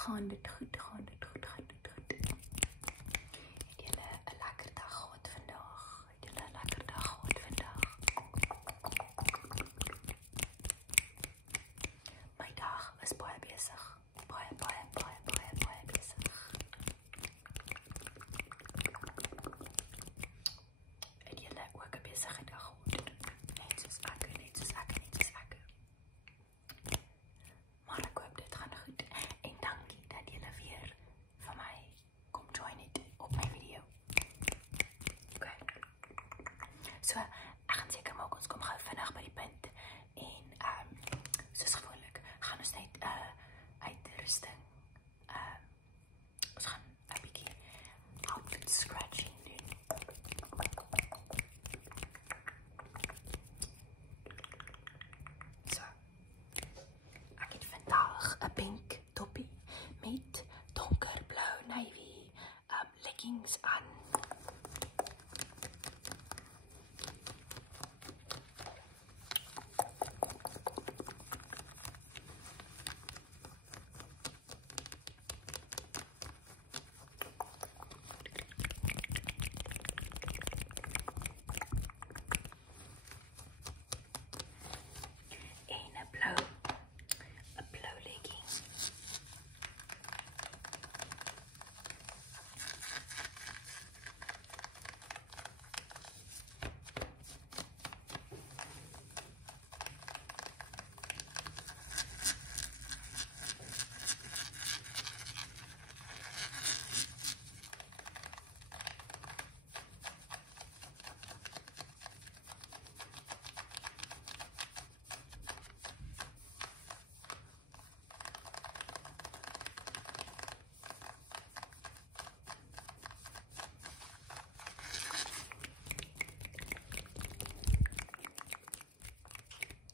Gaan dit goed, gaan dit goed, gaan dit goed. Het julle 'n lekker dag gehad vandag? Het julle 'n lekker dag gehad vandag? My dag was baie besig. Baie besig. Het julle ook 'n besige dag gehad? Net soos ek. Maar ek hoop dit gaan goed. En dankie dat julle weer vir my kom join het op my video. Okay. So, ek gaan seker maak ons kom gou vinnig by die punt. En soos gewoonlik gaan ons net uitrusting. Ons gaan 'n bietjie outfit scratching doen. So, ek het vandag 'n pink toppie met donkerblou navy leggings aan. En 'n blou legging.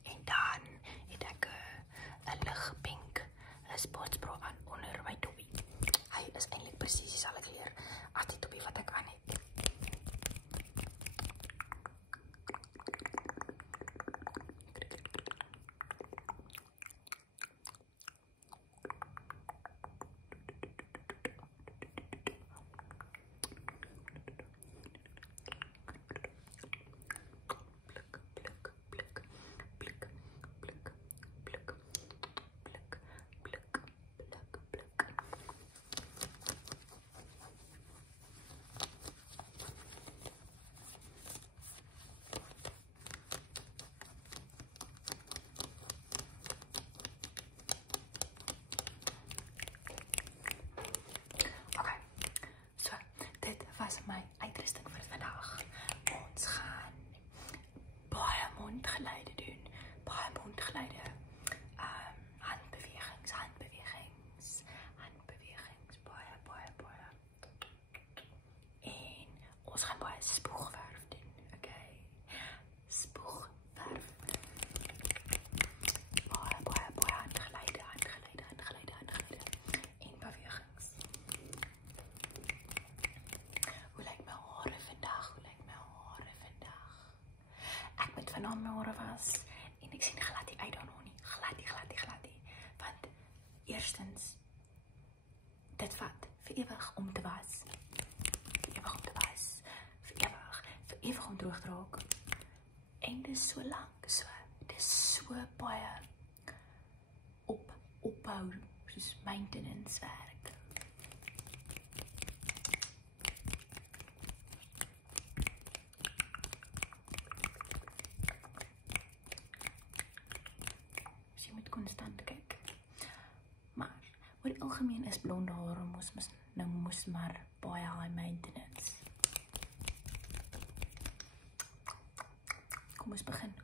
En dan het ek 'n ligpink sportsbra aan onder my toppie. Hy is eintlik presies dieselfde kleur as die toppie wat ek aan het. Okay, so dit was my uitrusting vir vandag. Ons gaan baie mondgeleide doen. Baie mondgeleide. Handbewegings. Baie. En ons gaan baie spoegverf doen, okay? Spoegverf. Baie handgeleide. En bewegings. Hoe lyk my hare vandag? Ek moet vanaand my hare was en ek sien glad nie uit daarna nie. Glad nie. Want eerstens, dit vat vir ewig om te was. Vir ewig om droog te raak. En dit is so lank, dit is so baie ophou, soos maintenance werk. Dus jy moet konstant kyk. Maar oor die algemeen is blonde hare moes maar baie high maintenance. Kom ons begin.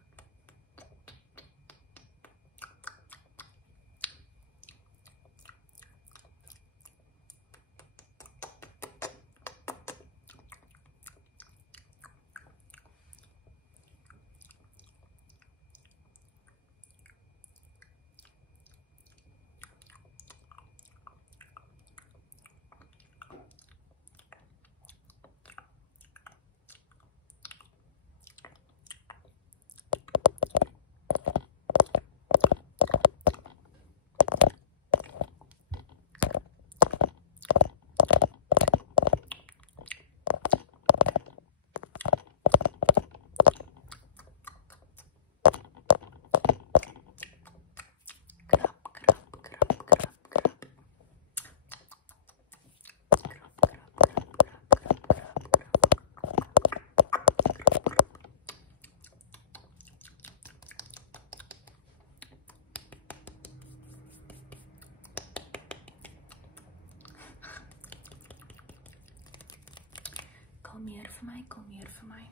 Kom hier vir my, kom hier vir my.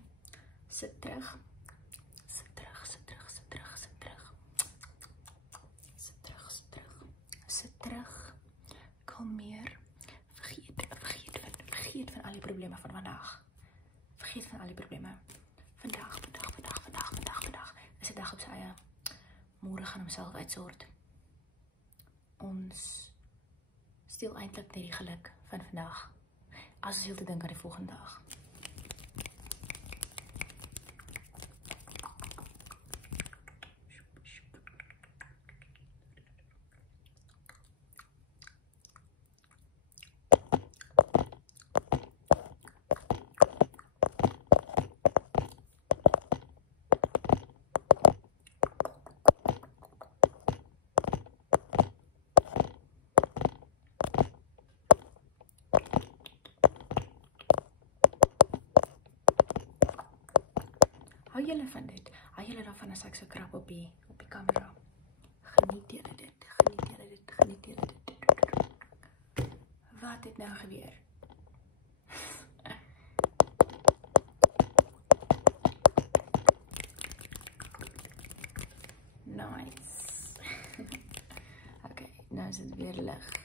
Sit terug. Sit terug, sit terug, sit terug, sit terug. Sit terug, sit terug. Sit terug. Kom hier. Vergeet van al die probleme van vandaag. Vergeet van al die probleme. Vandaag. Is 'n dag op sy eie. Môre gaan homself uitsort. Ons steel eintlik net die geluk van vandag. As ons heel te dink aan die volgende dag. Hou julle van dit? Hou julle daarvan as ek so krap op die kamera? Geniet julle dit? Geniet julle dit? Geniet julle dit? Wat het nou gebeur? Nice. Okay, nou is dit weer lig.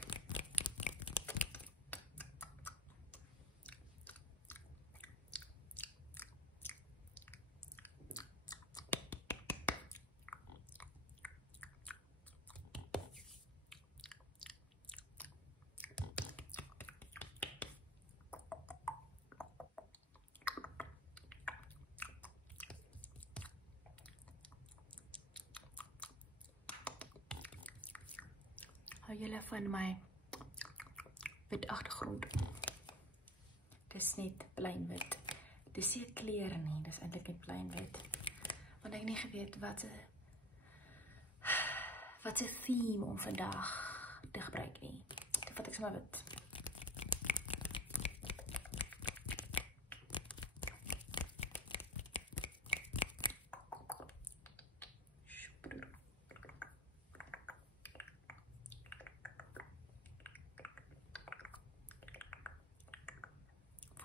Hou julle van my wit agtergrond? Dis net plain wit. Dis nie kleur nie, dis eintlik net plain wit. Want ek het nie geweet wat 'n theme om vandag te gebruik nie. Dit vat ek sommer wit.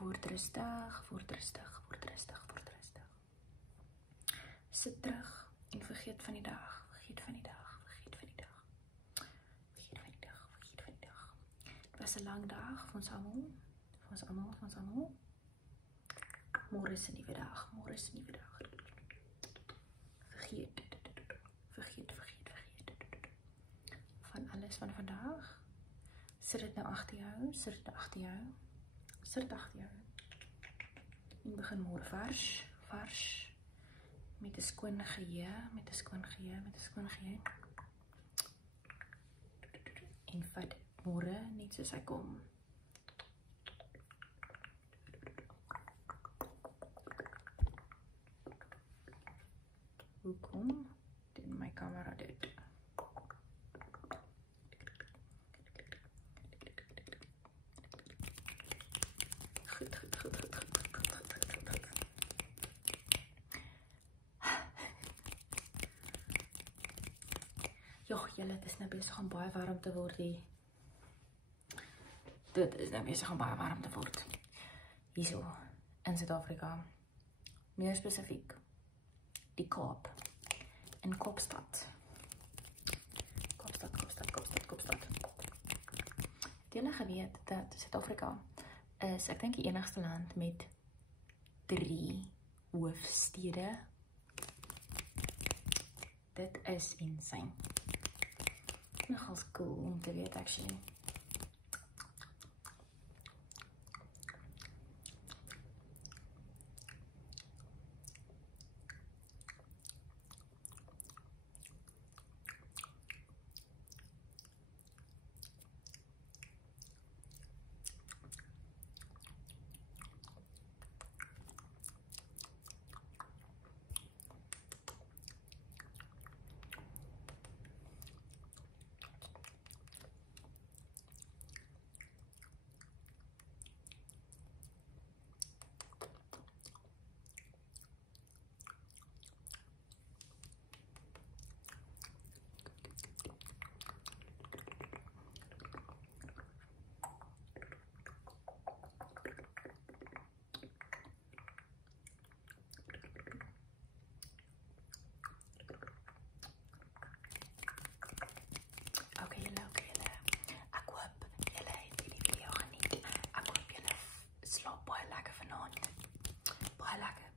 Word rustig, word rustig, word rustig, word rustig. Sit terug en vergeet van die dag, vergeet van die dag, vergeet van die dag. Vergeet van die dag, vergeet van die dag. Dit was 'n lang dag vir ons almal, vir ons almal, vir ons almal. Môre is 'n nuwe dag, môre is 'n nuwe dag. Vergeet, vergeet, vergeet, vergeet. Van alles van vandag. Sit dit nou agter jou, sit dit agter jou. Sit dit agter jou. En begin môre vars, vars. Met 'n skoon geheue, met 'n skoon geheue, met 'n skoon geheue. En vat môre net soos hy kom. Hoekom doen my kamera dit? Goed, goed, goed, goed, goed, goed, goed, goed, goed, goed. Joh, julle, het is nou besig om baie warm te word hier. Dit is nou besig om baie warm te word. Hierso, in Suid-Afrika. Meer spesifiek, die Kaap. In Kaapstad. Kaapstad. Het julle geweet dat Suid-Afrika is, ek dink die enigste land met 3 hoofstede. Dit is insane. Nogals cool om te weet, actually. baie lekker vanaand. Baie lekker.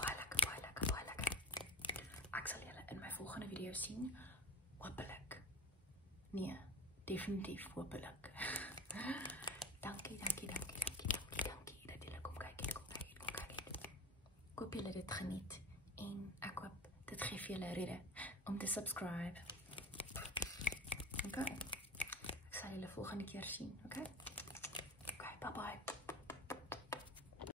Baie lekker, baie lekker, baie lekker. Ek sal julle in my volgende video sien. Hopelik. Nee, definitief hopelik. Dankie dat julle kom kyk het. Ek hoop julle dit geniet en ek hoop dit gee vir julle rede om te subscribe. Okay. Ek sal julle volgende keer sien, okay? Okay, bye bye.